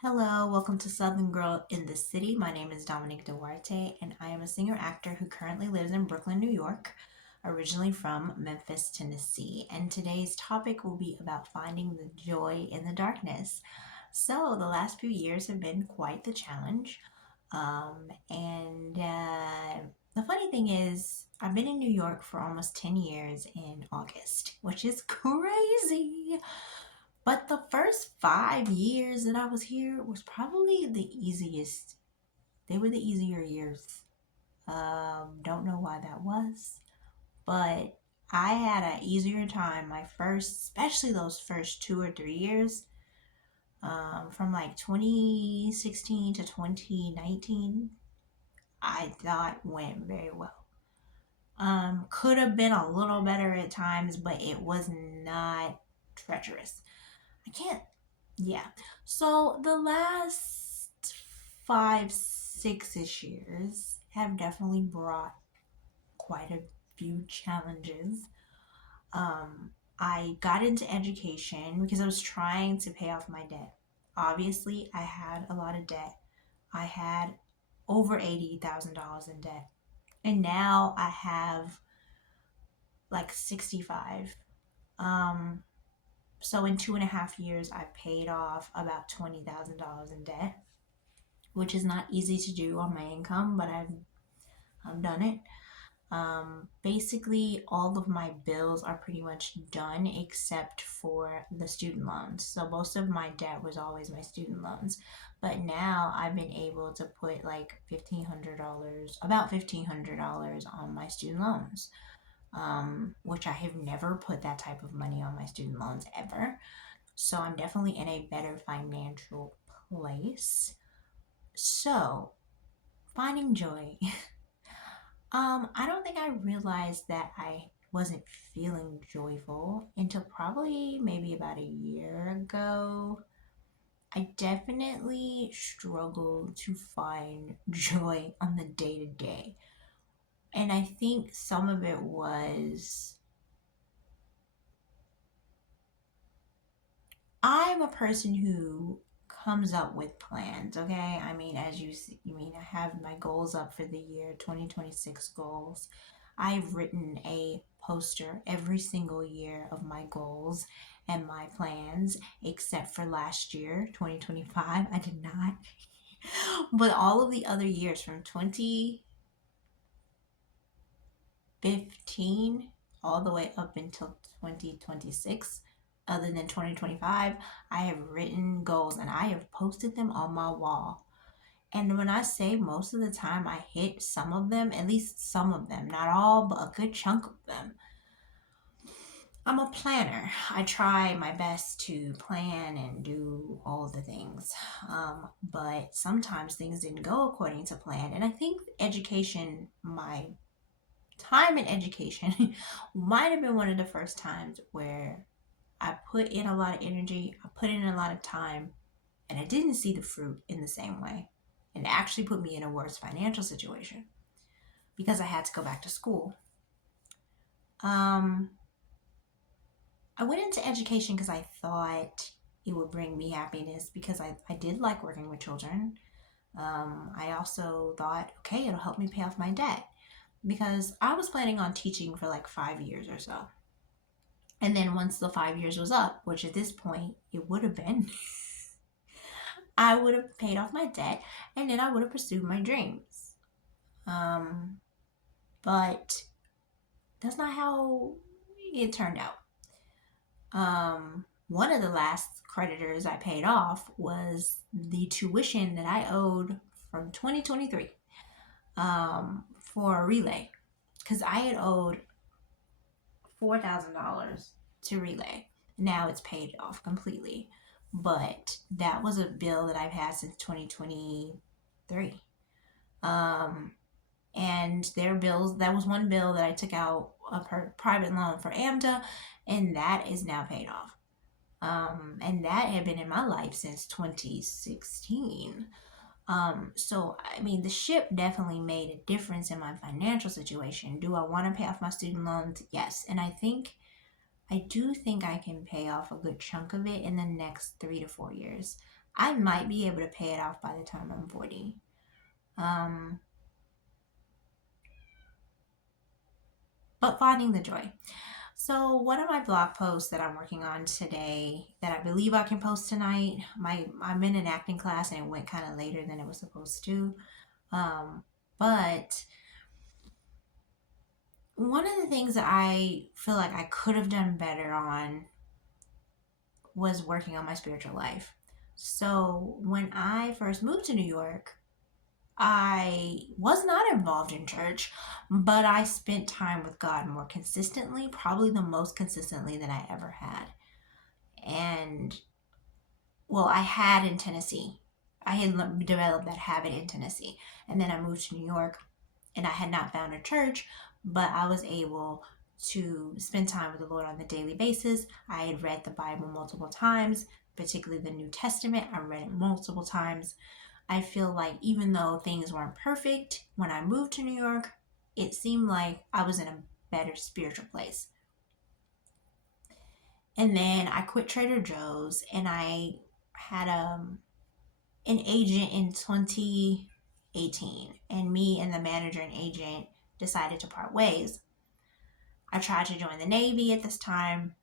Hello, welcome to Southern Girl in the City. My name is Dominique Duarte, and I am a singer actor who currently lives in Brooklyn, New York, originally from Memphis, Tennessee. And today's topic will be about finding the joy in the darkness. So, the last few years have been quite the challenge. And the funny thing is, I've been in New York for almost 10 years in August, which is crazy. But the first 5 years that I was here was probably the easiest. They were the easier years. Don't know why that was, but I had an easier time my first, especially those first 2 or 3 years, from like 2016 to 2019. I thought went very well. Could have been a little better at times, but it was not treacherous. I can't Yeah. So the last 5, 6-ish years have definitely brought quite a few challenges. I got into education because I was trying to pay off my debt. Obviously, I had a lot of debt. I had over $80,000 in debt. And now I have like 65. Um, so in 2.5 years, I paid off about $20,000 in debt, which is not easy to do on my income, but I've done it. Basically, all of my bills are pretty much done except for the student loans. So most of my debt was always my student loans, but now I've been able to put like $1,500, about $1,500 on my student loans, which I have never put that type of money on my student loans ever. So I'm definitely in a better financial place. So finding joy. I don't think I realized that I wasn't feeling joyful until probably maybe about a year ago. I definitely struggled to find joy on the day to day. And I think some of it was I'm a person who comes up with plans, okay? I mean, as you see, I have my goals up for the year 2026 goals. I've written a poster every single year of my goals and my plans, except for last year, 2025. I did not. But all of the other years from 2015 all the way up until 2026, other than 2025, I have written goals and I have posted them on my wall. And when I say most of the time I hit some of them, at least some of them, not all, but a good chunk of them. I'm a planner. I try my best to plan and do all the things. But sometimes things didn't go according to plan. And I think education, my time in education, might have been one of the first times where I put in a lot of energy, I put in a lot of time, and I didn't see the fruit in the same way. And it actually put me in a worse financial situation because I had to go back to school. Um, I went into education because I thought it would bring me happiness because I did like working with children. I also thought, okay, it'll help me pay off my debt because I was planning on teaching for like 5 years or so. And then once the 5 years was up, which at this point it would have been, I would have paid off my debt and then I would have pursued my dreams. Um, but that's not how it turned out. One of the last creditors I paid off was the tuition that I owed from 2023, for a relay because I had owed $4,000 to relay. Now it's paid off completely, but that was a bill that I've had since 2023. Um, and their bills, that was one bill that I took out a private loan for AMDA, and that is now paid off. And that had been in my life since 2016. So I mean, the ship definitely made a difference in my financial situation. Do I want to pay off my student loans? Yes. And I do think I can pay off a good chunk of it in the next 3 to 4 years. I might be able to pay it off by the time I'm 40. Um, but finding the joy. So one of my blog posts that I'm working on today that I believe I can post tonight, I'm in an acting class and it went kind of later than it was supposed to. But one of the things that I feel like I could have done better on was working on my spiritual life. So when I first moved to New York, I was not involved in church, but I spent time with God more consistently, probably the most consistently that I ever had. And well, I had in Tennessee. I had developed that habit in Tennessee. And then I moved to New York and I had not found a church, but I was able to spend time with the Lord on a daily basis. I had read the Bible multiple times, particularly the New Testament. I read it multiple times. I feel like even though things weren't perfect when I moved to New York, it seemed like I was in a better spiritual place. And then I quit Trader Joe's and I had an agent in 2018, and me and the manager and agent decided to part ways. I tried to join the Navy at this time.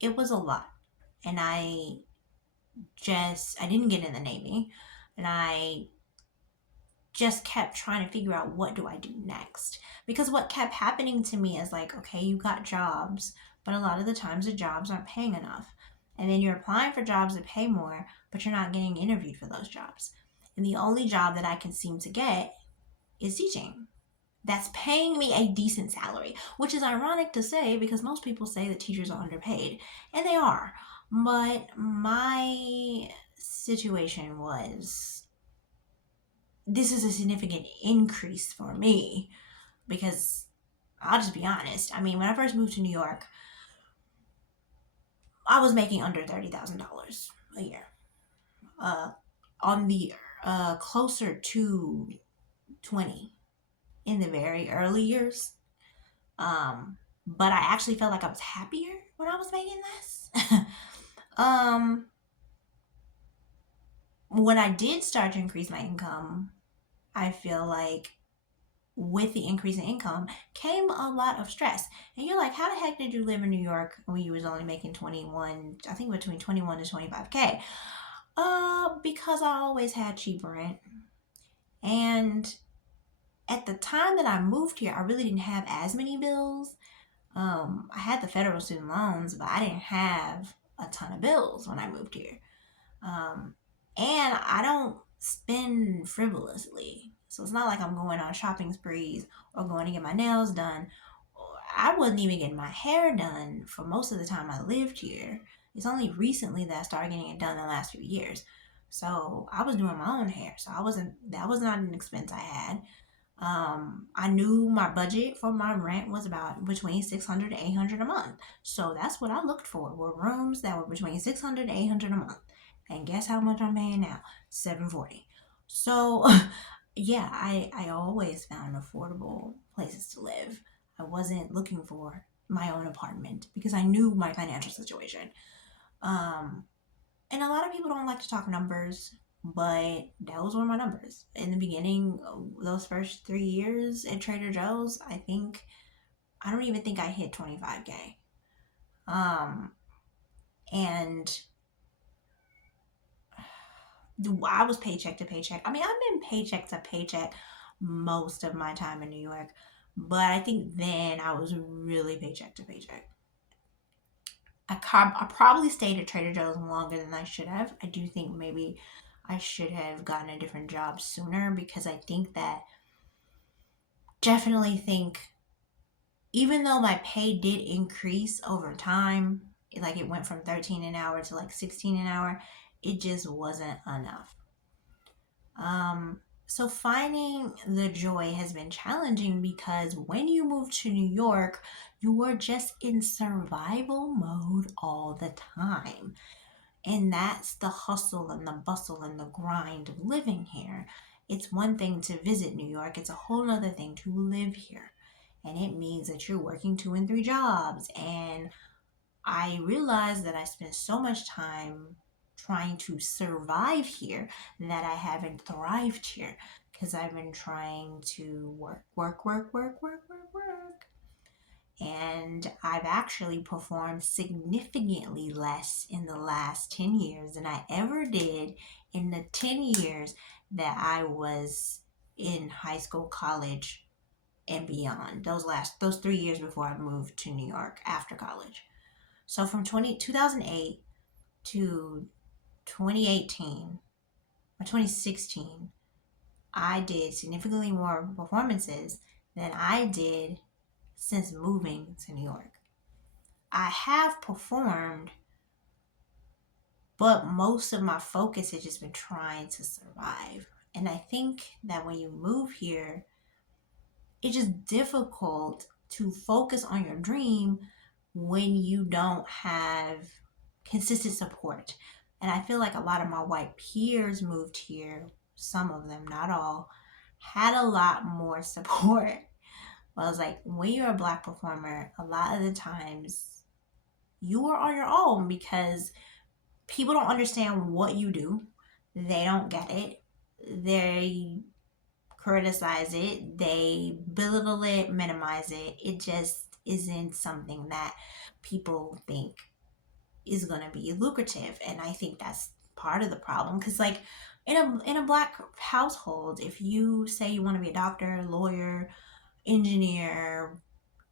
It was a lot. And I didn't get in the Navy. And I just kept trying to figure out what do I do next. Because what kept happening to me is like, okay, you got jobs, but a lot of the times the jobs aren't paying enough. And then you're applying for jobs that pay more, but you're not getting interviewed for those jobs. And the only job that I can seem to get is teaching. That's paying me a decent salary, which is ironic to say because most people say that teachers are underpaid, and they are. But my situation was this is a significant increase for me because I'll just be honest. I mean, when I first moved to New York, I was making under $30,000 a year. On the closer to 20 in the very early years. But I actually felt like I was happier when I was making this. um, when I did start to increase my income, I feel like with the increase in income came a lot of stress. And you're like, how the heck did you live in New York when you was only making 21, I think between 21 to 25K? Because I always had cheap rent. And at the time that I moved here, I really didn't have as many bills. I had the federal student loans, but I didn't have a ton of bills when I moved here. And I don't spend frivolously. So it's not like I'm going on shopping sprees or going to get my nails done. I wasn't even getting my hair done for most of the time I lived here. It's only recently that I started getting it done in the last few years. So I was doing my own hair. So that was not an expense I had. I knew my budget for my rent was about between 600 to 800 a month. So that's what I looked for were rooms that were between 600 to 800 a month. And guess how much I'm paying now? 740. So yeah, I always found affordable places to live. I wasn't looking for my own apartment because I knew my financial situation. Um, and a lot of people don't like to talk numbers, but those were my numbers. In the beginning, those first 3 years at Trader Joe's, I don't even think I hit 25K. Um, and I was paycheck to paycheck. I mean, I've been paycheck to paycheck most of my time in New York, but I think then I was really paycheck to paycheck. I probably stayed at Trader Joe's longer than I should have. I do think maybe I should have gotten a different job sooner because I think that definitely think even though my pay did increase over time, like it went from 13 an hour to like 16 an hour, it just wasn't enough. So finding the joy has been challenging because when you move to New York, you are just in survival mode all the time. And that's the hustle and the bustle and the grind of living here. It's one thing to visit New York, it's a whole other thing to live here. And it means that you're working 2 and 3 jobs. And I realized that I spent so much time trying to survive here that I haven't thrived here because I've been trying to work. And I've actually performed significantly less in the last 10 years than I ever did in the 10 years that I was in high school, college, and beyond. Those 3 years before I moved to New York after college. So from 2008 to 2018 or 2016, I did significantly more performances than I did since moving to New York. I have performed, but most of my focus has just been trying to survive. And I think that when you move here, it's just difficult to focus on your dream when you don't have consistent support. And I feel like a lot of my white peers moved here, some of them, not all, had a lot more support. Well, I was like, when you're a black performer, a lot of the times you are on your own because people don't understand what you do. They don't get it. They criticize it. They belittle it, minimize it. It just isn't something that people think is going to be lucrative. And I think that's part of the problem because like in a black household, if you say you want to be a doctor, lawyer, engineer,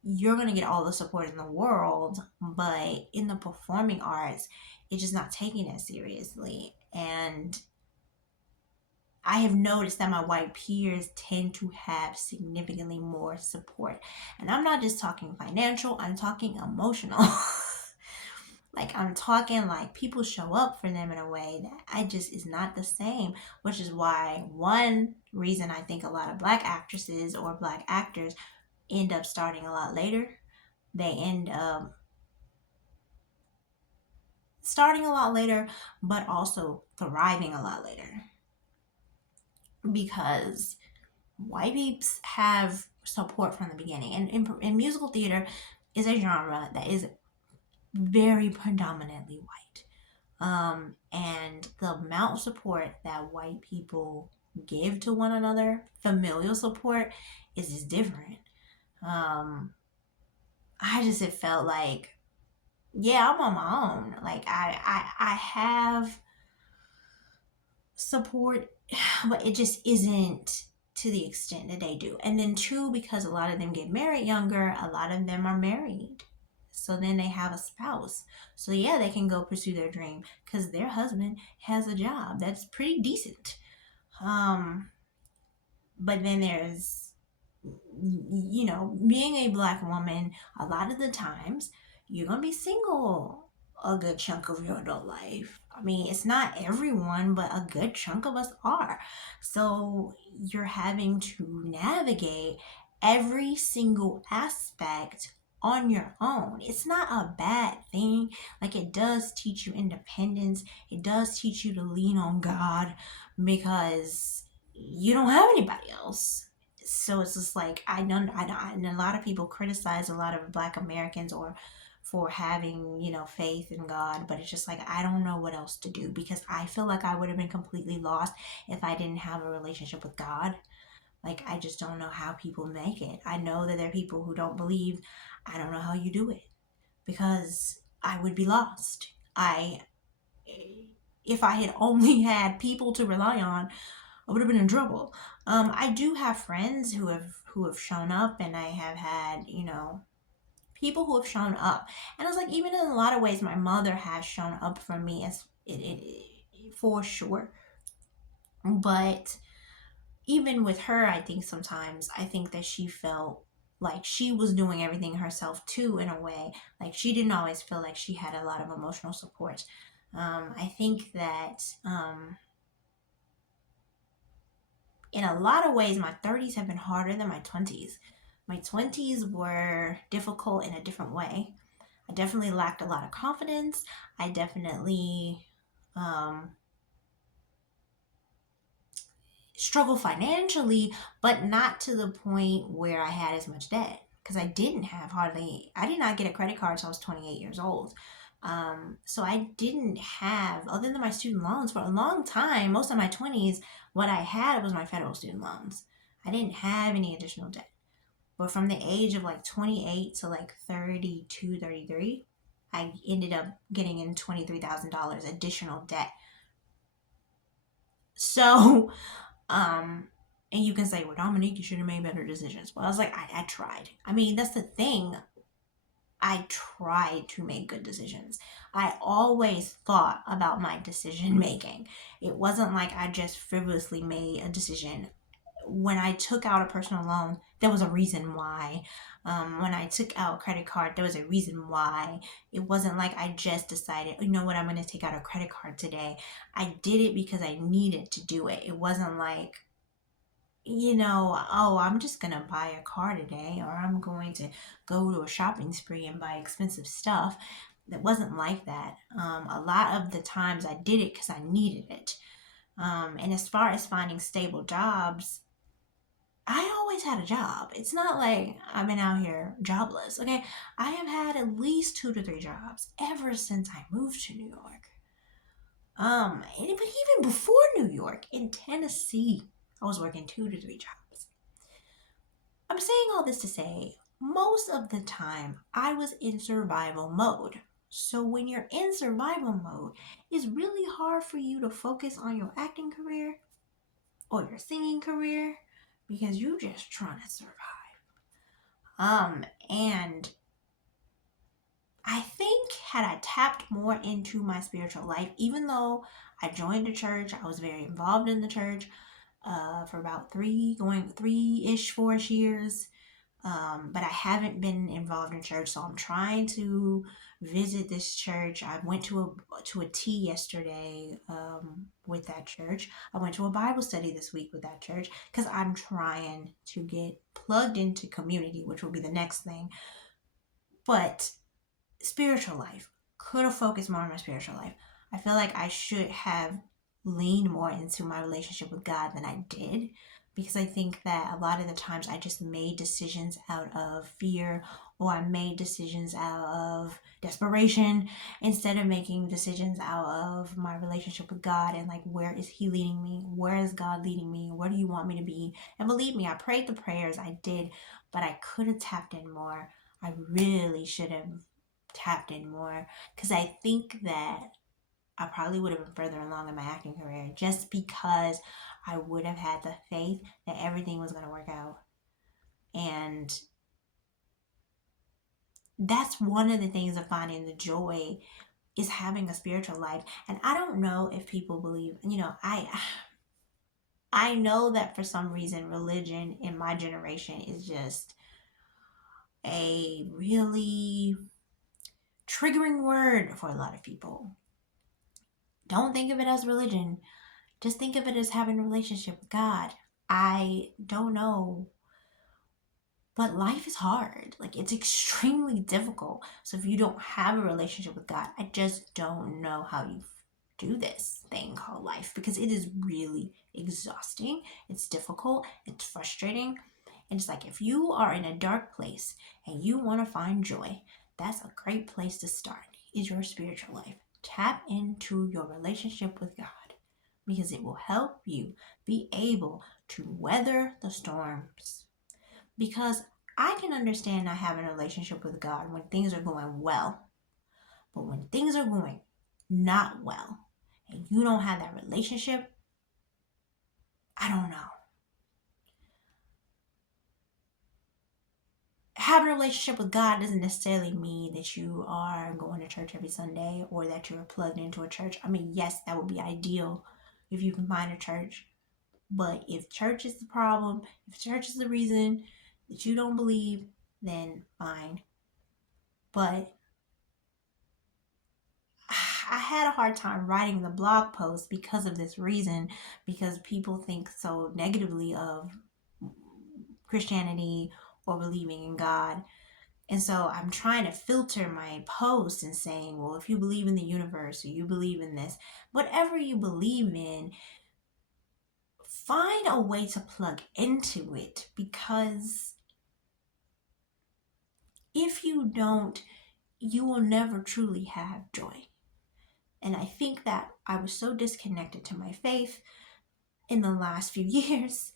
you're going to get all the support in the world, but in the performing arts, it's just not taken as seriously. And I have noticed that my white peers tend to have significantly more support. And I'm not just talking financial, I'm talking emotional. Like I'm talking like people show up for them in a way that I just is not the same, which is why one reason I think a lot of black actresses or black actors end up starting a lot later. They end up starting a lot later, but also thriving a lot later. Because white peeps have support from the beginning. And in musical theater is a genre that is very predominantly white. And the amount of support that white people give to one another, familial support, is just different. I just it felt like, yeah, I'm on my own. Like I have support, but it just isn't to the extent that they do. And then two, because a lot of them get married younger, a lot of them are married. So then they have a spouse. So yeah, they can go pursue their dream because their husband has a job that's pretty decent. Um, but then there's, being a black woman, a lot of the times you're going to be single a good chunk of your adult life. I mean, it's not everyone, but a good chunk of us are. So you're having to navigate every single aspect on your own. It's not a bad thing. Like, it does teach you independence, it does teach you to lean on God because you don't have anybody else. So it's just like and a lot of people criticize a lot of black Americans or for having, faith in God, but it's just like I don't know what else to do because I feel like I would have been completely lost if I didn't have a relationship with God. Like, I just don't know how people make it. I know that there are people who don't believe. I don't know how you do it because I would be lost. If I had only had people to rely on, I would have been in trouble. I do have friends who have shown up, and I have had, people who have shown up. And it's like, even in a lot of ways, my mother has shown up for me as for sure. But even with her, I think that she felt like she was doing everything herself too, in a way. Like, she didn't always feel like she had a lot of emotional support. I think that in a lot of ways, my 30s have been harder than my 20s. My 20s were difficult in a different way. I definitely lacked a lot of confidence. I definitely struggled financially, but not to the point where I had as much debt. Because I did not get a credit card until I was 28 years old. So I didn't have, other than my student loans, for a long time, most of my 20s, what I had was my federal student loans. I didn't have any additional debt. But from the age of like 28 to like 32, 33, I ended up getting in $23,000 additional debt. So, and you can say, well, Dominique, you should have made better decisions. Well, I was like, I tried. I mean, that's the thing. I tried to make good decisions. I always thought about my decision making. It wasn't like I just frivolously made a decision. When I took out a personal loan, there was a reason why. When I took out a credit card, there was a reason why. It wasn't like I just decided, you know what, I'm going to take out a credit card today. I did it because I needed to do it. It wasn't like, oh, I'm just going to buy a car today, or I'm going to go to a shopping spree and buy expensive stuff. It wasn't like that. A lot of the times I did it because I needed it. And as far as finding stable jobs, I always had a job. It's not like I've been out here jobless. Okay, I have had at least 2 to 3 jobs ever since I moved to New York. But even before New York, in Tennessee, I was working 2 to 3 jobs. I'm saying all this to say, most of the time, I was in survival mode. So when you're in survival mode, it's really hard for you to focus on your acting career or your singing career because you're just trying to survive. And I think had I tapped more into my spiritual life, even though I joined the church, I was very involved in the church for about going 3-ish, 4-ish years. But I haven't been involved in church, so I'm trying to visit this church. I went to a tea yesterday with that church. I went to a Bible study this week with that church because I'm trying to get plugged into community, which will be the next thing. But spiritual life, could have focused more on my spiritual life. I feel like I should have leaned more into my relationship with God than I did, because I think that a lot of the times I just made decisions out of fear, or I made decisions out of desperation instead of making decisions out of my relationship with God and like, where is He leading me? Where is God leading me? Where do you want me to be? And believe me, I prayed the prayers, I did, but I could have tapped in more. I really should have tapped in more, because I think that I probably would have been further along in my acting career just because I would have had the faith that everything was going to work out. And that's one of the things of finding the joy, is having a spiritual life. And I don't know if people believe, I know that for some reason religion in my generation is just a really triggering word for a lot of people. Don't think of it as religion. Just think of it as having a relationship with God. I don't know, but life is hard. Like, it's extremely difficult. So if you don't have a relationship with God, I just don't know how you do this thing called life, because it is really exhausting. It's difficult. It's frustrating. And it's like, if you are in a dark place and you want to find joy, that's a great place to start, is your spiritual life. Tap into your relationship with God, because it will help you be able to weather the storms. Because I can understand not having a relationship with God when things are going well, but when things are going not well and you don't have that relationship, I don't know. Having a relationship with God doesn't necessarily mean that you are going to church every Sunday or that you're plugged into a church. I mean, yes, that would be ideal if you can find a church. But if church is the problem, if church is the reason that you don't believe, then fine. But I had a hard time writing the blog post because of this reason, because people think so negatively of Christianity or believing in God. And so I'm trying to filter my post and saying, well, if you believe in the universe or you believe in this, whatever you believe in, find a way to plug into it, because if you don't, you will never truly have joy. And I think that I was so disconnected to my faith in the last few years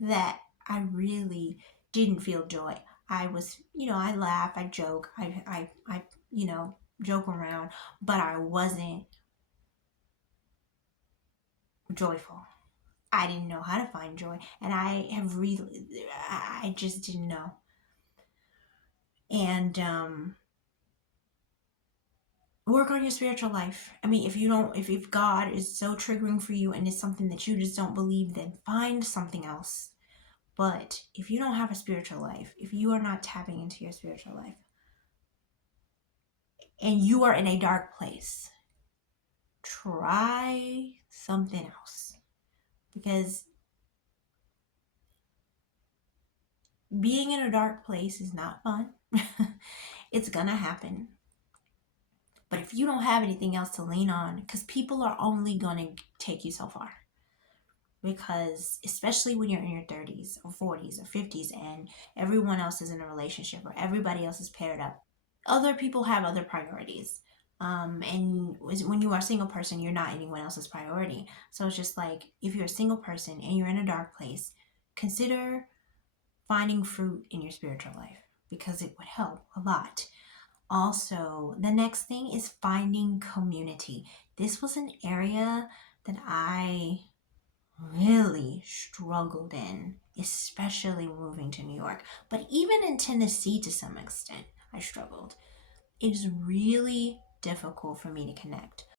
that I really didn't feel joy. I was, I laugh, I joke, I joke around, but I wasn't joyful. I didn't know how to find joy, and I just didn't know. And work on your spiritual life. I mean, if God is so triggering for you and it's something that you just don't believe, then find something else. But if you don't have a spiritual life, if you are not tapping into your spiritual life, and you are in a dark place, try something else. Because being in a dark place is not fun. It's gonna happen. But if you don't have anything else to lean on, because people are only gonna take you so far. Because especially when you're in your 30s or 40s or 50s and everyone else is in a relationship or everybody else is paired up, other people have other priorities. And when you are a single person, you're not anyone else's priority. So it's just like, if you're a single person and you're in a dark place, consider finding fruit in your spiritual life, because it would help a lot. Also, the next thing is finding community. This was an area that I really struggled in, especially moving to New York. But even in Tennessee, to some extent, I struggled. It is really difficult for me to connect